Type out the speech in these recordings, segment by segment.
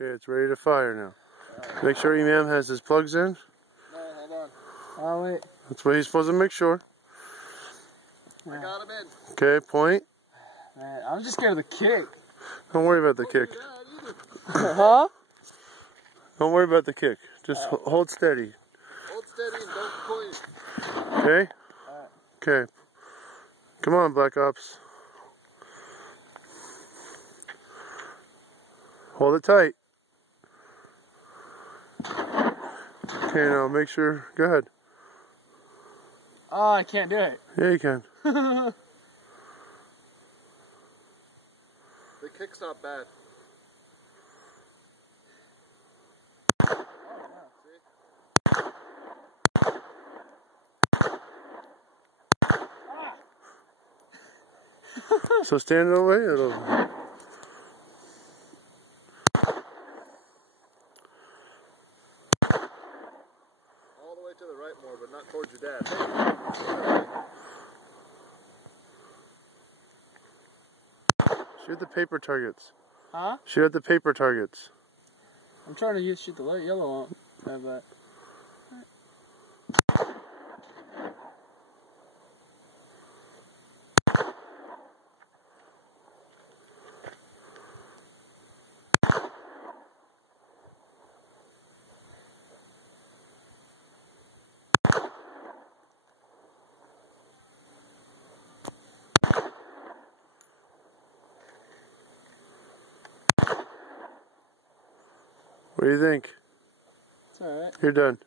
Okay, it's ready to fire now. Make sure Imam has his plugs in. No, hold on. Oh, wait. That's what he's supposed to make sure. I got him in. Okay, point. Man, I'm just scared of the kick. Don't worry about the kick. Huh? Don't worry about the kick. Just hold steady. Hold steady and don't point. Okay? Okay. Come on, Black Ops. Hold it tight. Okay, now make sure. Go ahead. Oh, I can't do it. Yeah, you can. The kick's not bad. So stand away. It'll. All the way to the right more, but not towards your dad. Shoot the paper targets. Huh? Shoot at the paper targets. I'm trying to shoot the light yellow one. But... What do you think? It's alright. You're done.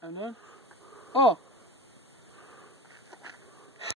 I'm done? Oh!